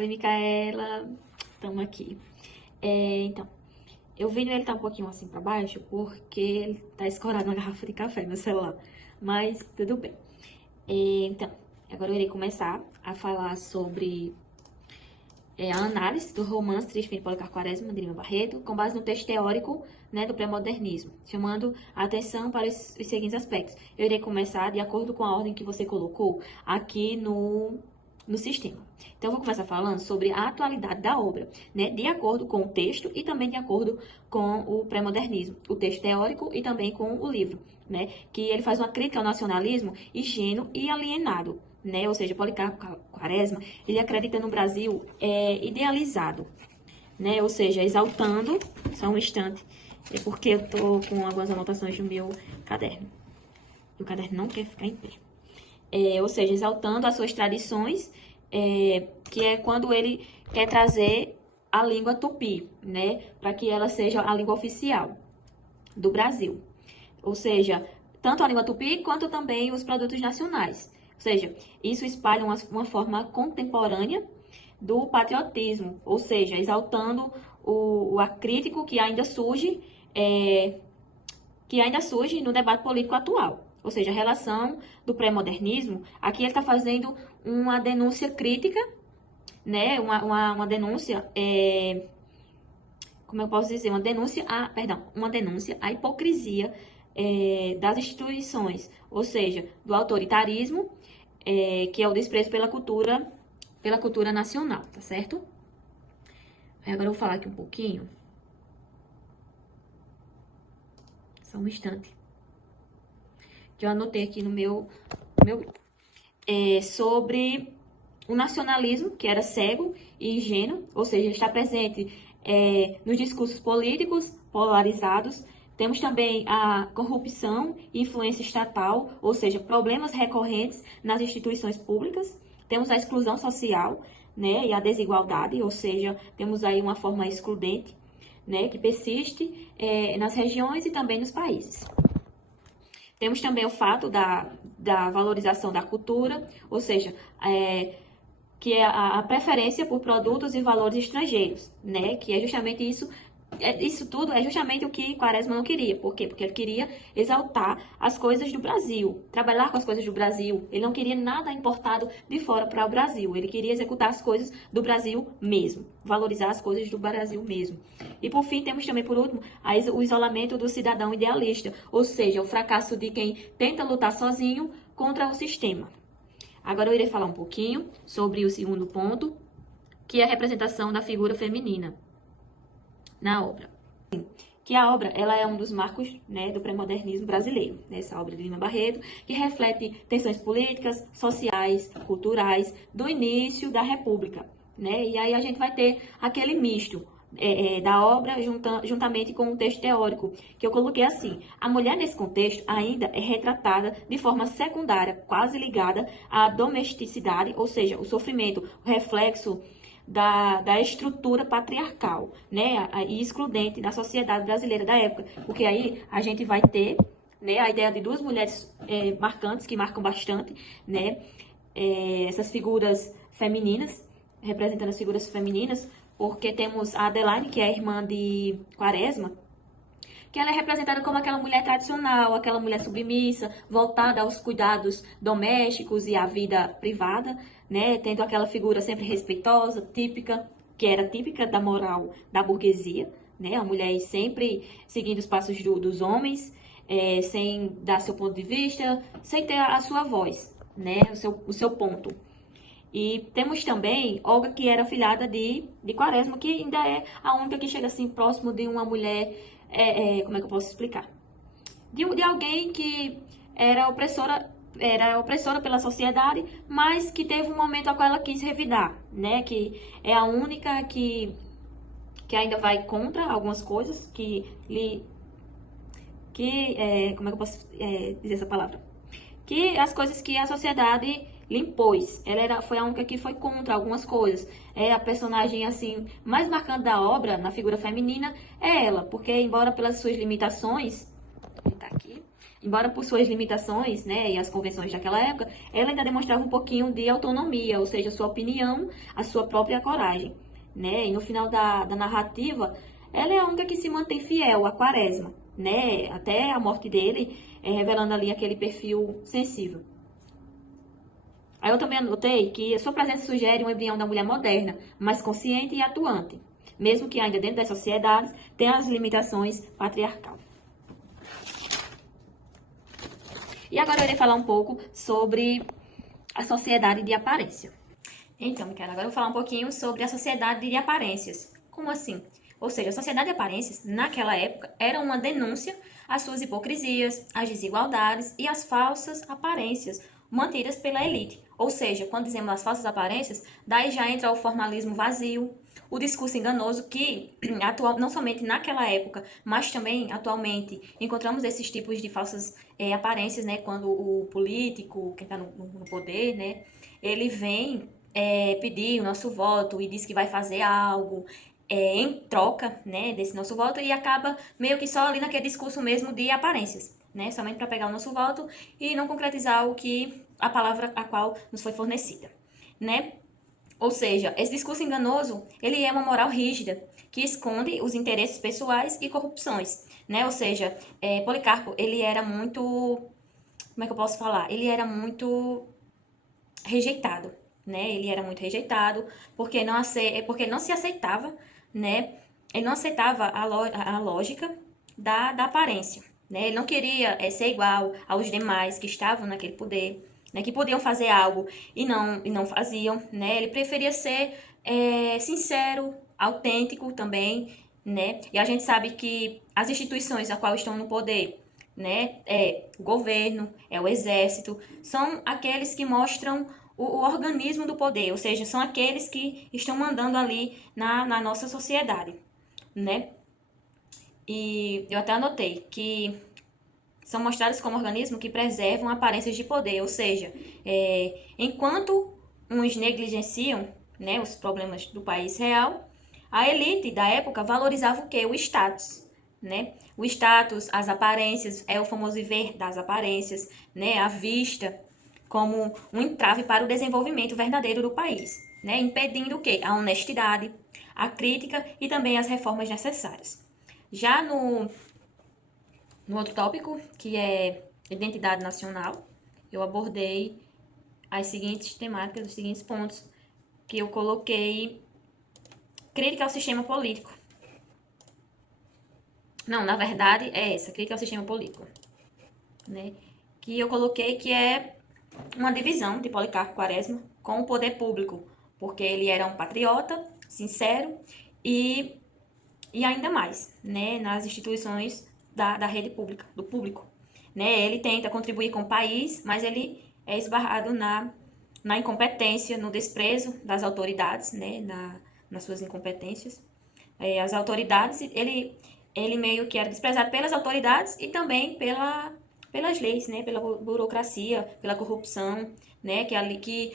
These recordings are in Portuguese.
Oi, Micaela. Estamos aqui. Então, eu vi ele tá um pouquinho assim pra baixo porque ele tá escorado na garrafa de café no celular. Mas tudo bem. Então, agora eu irei começar a falar sobre a análise do romance Triste Fim de Policarpo Quaresma, de Lima Barreto, com base no texto teórico, né, do pré-modernismo, chamando a atenção para os seguintes aspectos. Eu irei começar de acordo com a ordem que você colocou aqui no sistema. Então, eu vou começar falando sobre a atualidade da obra, né, de acordo com o texto e também de acordo com o pré-modernismo, o texto teórico e também com o livro, né, que ele faz uma crítica ao nacionalismo ingênuo e alienado, né, ou seja, Policarpo Quaresma, ele acredita no Brasil idealizado, né, ou seja, exaltando, só um instante, é porque eu tô com algumas anotações no meu caderno, e o caderno não quer ficar em pé. Ou seja, exaltando as suas tradições, que é quando ele quer trazer a língua tupi, né, para que ela seja a língua oficial do Brasil. Ou seja, tanto a língua tupi quanto também os produtos nacionais. Ou seja, isso espalha uma forma contemporânea do patriotismo, ou seja, exaltando o acrítico que ainda surge no debate político atual. Ou seja, a relação do pré-modernismo, aqui ele está fazendo uma denúncia crítica, né? Uma denúncia, como eu posso dizer? Uma denúncia à hipocrisia das instituições, ou seja, do autoritarismo, que é o desprezo pela cultura nacional, tá certo? Aí agora eu vou falar aqui um pouquinho. Só um instante. Que eu anotei aqui no meu grupo. Sobre o nacionalismo, que era cego e ingênuo, ou seja, está presente nos discursos políticos polarizados. Temos também a corrupção e influência estatal, ou seja, problemas recorrentes nas instituições públicas. Temos a exclusão social, né, e a desigualdade, ou seja, temos aí uma forma excludente, né, que persiste nas regiões e também nos países. Temos também o fato da valorização da cultura, ou seja, que é a preferência por produtos e valores estrangeiros, né? Que é justamente isso. Isso tudo é justamente o que Quaresma não queria. Por quê? Porque ele queria exaltar as coisas do Brasil, trabalhar com as coisas do Brasil. Ele não queria nada importado de fora para o Brasil. Ele queria executar as coisas do Brasil mesmo, valorizar as coisas do Brasil mesmo. E por fim, temos também, por último, o isolamento do cidadão idealista, ou seja, o fracasso de quem tenta lutar sozinho contra o sistema. Agora eu irei falar um pouquinho sobre o segundo ponto, que é a representação da figura feminina na obra. Que a obra ela é um dos marcos, né, do pré-modernismo brasileiro, né, essa obra de Lima Barreto, que reflete tensões políticas, sociais, culturais do início da República, né? E aí a gente vai ter aquele misto da obra juntamente com o texto teórico, que eu coloquei assim: a mulher nesse contexto ainda é retratada de forma secundária, quase ligada à domesticidade, ou seja, o sofrimento, o reflexo da estrutura patriarcal, né, e excludente da sociedade brasileira da época, porque aí a gente vai ter, né, a ideia de duas mulheres marcantes, que marcam bastante, né, essas figuras femininas, representando as figuras femininas, porque temos a Adelaide, que é a irmã de Quaresma, que ela é representada como aquela mulher tradicional, aquela mulher submissa, voltada aos cuidados domésticos e à vida privada, né? Tendo aquela figura sempre respeitosa, típica, que era típica da moral da burguesia, né? A mulher sempre seguindo os passos dos homens, sem dar seu ponto de vista, sem ter a sua voz, né? O seu ponto. E temos também Olga, que era filhada de Quaresma, que ainda é a única que chega assim próximo de uma mulher, como é que eu posso explicar? De alguém que era opressora pela sociedade, mas que teve um momento a qual ela quis revidar, né? Que é a única que ainda vai contra algumas coisas, como é que eu posso dizer essa palavra? Que as coisas que a sociedade lhe impôs. Ela foi a única que foi contra algumas coisas. A personagem assim mais marcante da obra, na figura feminina, é ela, porque embora pelas suas limitações, tá aqui, embora por suas limitações, né, e as convenções daquela época, ela ainda demonstrava um pouquinho de autonomia, ou seja, sua opinião, a sua própria coragem, né? E no final da narrativa, ela é a única que se mantém fiel à Quaresma, né? Até a morte dele, revelando ali aquele perfil sensível. Aí eu também anotei que a sua presença sugere um embrião da mulher moderna, mais consciente e atuante, mesmo que ainda dentro das sociedades tenha as limitações patriarcais. E agora eu irei falar um pouco sobre a sociedade de aparência. Então, Micaela, agora eu vou falar um pouquinho sobre a sociedade de aparências. Como assim? Ou seja, a sociedade de aparências, naquela época, era uma denúncia às suas hipocrisias, às desigualdades e às falsas aparências mantidas pela elite. Ou seja, quando dizemos as falsas aparências, daí já entra o formalismo vazio, o discurso enganoso que, não somente naquela época, mas também atualmente, encontramos esses tipos de falsas aparências, né? Quando o político, quem está no poder, né? Ele vem pedir o nosso voto e diz que vai fazer algo em troca, né, desse nosso voto e acaba meio que só ali naquele discurso mesmo de aparências, né, somente para pegar o nosso voto e não concretizar a palavra a qual nos foi fornecida, né? Ou seja, esse discurso enganoso, ele é uma moral rígida que esconde os interesses pessoais e corrupções, né? Ou seja, Policarpo, ele era muito, como é que eu posso falar? Ele era muito rejeitado, né? Ele era muito rejeitado porque ele não se aceitava, né? Ele não aceitava a lógica da aparência, né? Ele não queria ser igual aos demais que estavam naquele poder, né? Que podiam fazer algo e não faziam, né? Ele preferia ser sincero, autêntico também, né? E a gente sabe que as instituições a qual estão no poder, né? É o governo, é o exército, são aqueles que mostram o organismo do poder, ou seja, são aqueles que estão mandando ali na nossa sociedade, né? E eu até anotei que são mostrados como organismos que preservam aparências de poder, ou seja, enquanto uns negligenciam, né, os problemas do país real, a elite da época valorizava o quê? O status, né? O status, as aparências, é o famoso viver das aparências, né? A vista como um entrave para o desenvolvimento verdadeiro do país, né? Impedindo o quê? A honestidade, a crítica e também as reformas necessárias. Já no outro tópico, que é identidade nacional, eu abordei as seguintes temáticas, os seguintes pontos que eu coloquei: crítica ao sistema político. Não, na verdade é essa, crítica ao sistema político, né? Que eu coloquei que é uma divisão de Policarpo Quaresma com o poder público, porque ele era um patriota, sincero e, e ainda mais, né, nas instituições da rede pública, do público. Né? Ele tenta contribuir com o país, mas ele é esbarrado na incompetência, no desprezo das autoridades, né, nas suas incompetências. As autoridades, ele meio que era desprezado pelas autoridades e também pelas leis, né, pela burocracia, pela corrupção, né, que a gente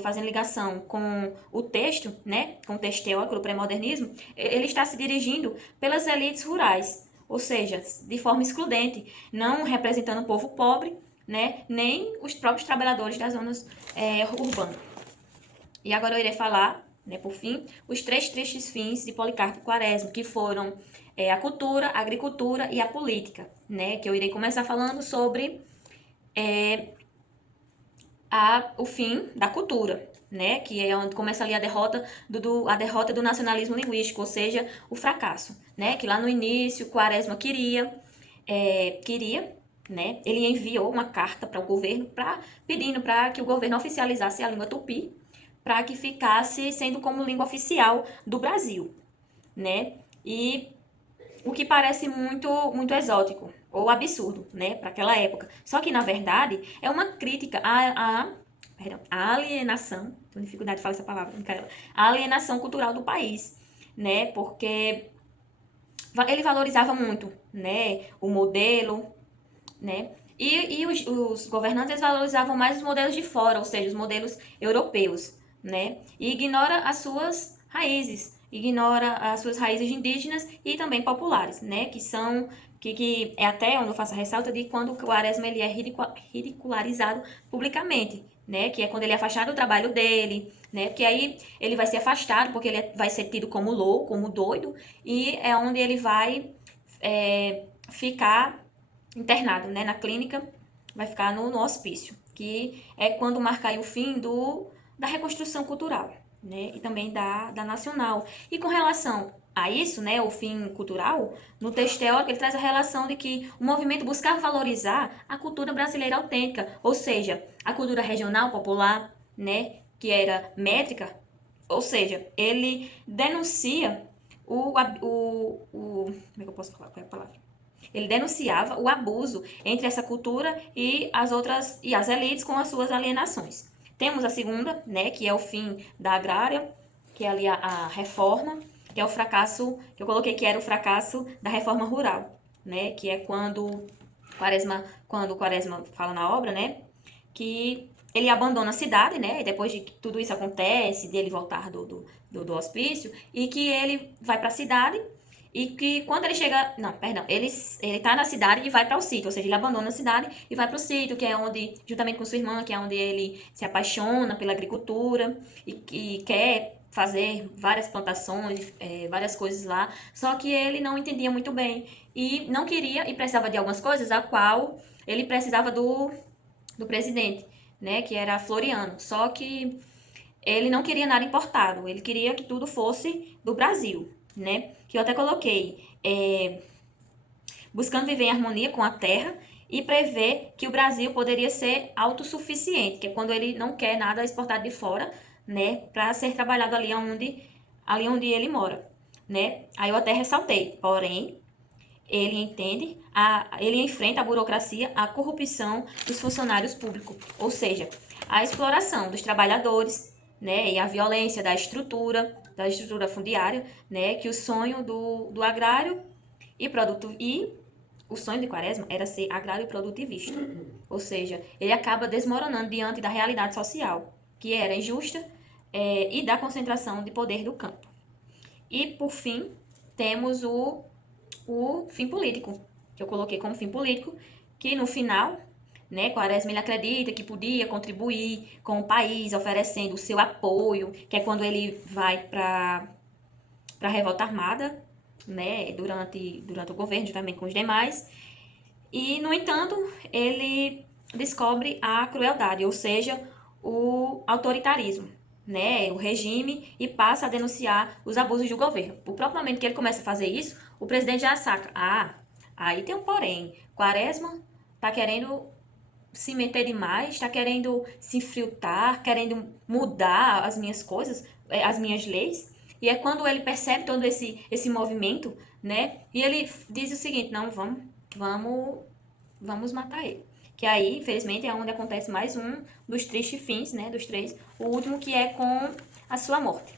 fazendo ligação com o texto, né, com o texto teórico do pré-modernismo, ele está se dirigindo pelas elites rurais, ou seja, de forma excludente, não representando o povo pobre, né, nem os próprios trabalhadores das zonas urbanas. E agora eu irei falar, né, por fim, os 3 tristes fins de Policarpo Quaresma, que foram a cultura, a agricultura e a política, né, que eu irei começar falando sobre o fim da cultura, né, que é onde começa ali a derrota do nacionalismo linguístico, ou seja, o fracasso, né, que lá no início Quaresma queria, né, ele enviou uma carta para o governo pedindo para que o governo oficializasse a língua tupi, para que ficasse sendo como língua oficial do Brasil, né? E o que parece muito exótico ou absurdo, né, para aquela época. Só que na verdade é uma crítica à alienação, tenho dificuldade de falar essa palavra, Micaela, a alienação cultural do país, né? Porque ele valorizava muito, né, o modelo, né? E os governantes eles valorizavam mais os modelos de fora, ou seja, os modelos europeus, né? E ignora as suas raízes indígenas e também populares, né? que é até onde eu faço a ressalta de quando o Quaresma ele é ridicularizado publicamente, né? Que é quando ele é afastado do trabalho dele, né? Porque aí ele vai ser afastado, porque ele vai ser tido como louco, como doido, e é onde ele vai ficar internado, né? Na clínica, vai ficar no hospício, que é quando marca aí o fim da reconstrução cultural, né? E também da nacional. E com relação a isso, né, o fim cultural, no texto teórico ele traz a relação de que o movimento buscava valorizar a cultura brasileira autêntica, ou seja, a cultura regional popular, né, que era métrica, ou seja, ele denuncia como é que eu posso falar? Qual é a palavra? Ele denunciava o abuso entre essa cultura e as elites com as suas alienações. Temos a segunda, né, que é o fim da agrária, que é ali a reforma, que é o fracasso, que eu coloquei que era o fracasso da reforma rural, né, que é quando o Quaresma fala na obra, né, que ele abandona a cidade, né, depois de que tudo isso acontece, dele voltar do hospício, e que ele vai para a cidade e que quando ele chega. Não, perdão. Ele tá na cidade e vai para o sítio. Ou seja, ele abandona a cidade e vai para o sítio, que é onde, juntamente com sua irmã, que é onde ele se apaixona pela agricultura e quer fazer várias plantações, várias coisas lá. Só que ele não entendia muito bem. E não queria e precisava de algumas coisas, a qual ele precisava do presidente, né? Que era Floriano. Só que ele não queria nada importado. Ele queria que tudo fosse do Brasil, né? Que eu até coloquei, buscando viver em harmonia com a terra e prever que o Brasil poderia ser autossuficiente, que é quando ele não quer nada exportado de fora, né, para ser trabalhado ali onde ele mora, né? Aí eu até ressaltei, porém, ele enfrenta a burocracia, a corrupção dos funcionários públicos, ou seja, a exploração dos trabalhadores, né, e a violência da estrutura fundiária, né, que o sonho do agrário e o sonho de Quaresma era ser agrário e produtivista. Ou seja, ele acaba desmoronando diante da realidade social, que era injusta, e da concentração de poder do campo. E, por fim, temos o fim político, que eu coloquei como fim político, que no final, né, Quaresma ele acredita que podia contribuir com o país, oferecendo o seu apoio, que é quando ele vai para a revolta armada, né, durante o governo, também com os demais. E, no entanto, ele descobre a crueldade, ou seja, o autoritarismo, né, o regime, e passa a denunciar os abusos do governo. O próprio momento que ele começa a fazer isso, o presidente já saca. Ah, aí tem um porém. Quaresma tá querendo se meter demais, está querendo se infiltrar, querendo mudar as minhas coisas, as minhas leis. E é quando ele percebe todo esse movimento, né? E ele diz o seguinte: não, vamos matar ele. Que aí, infelizmente, é onde acontece mais um dos tristes fins, né? Dos três. O último que é com a sua morte.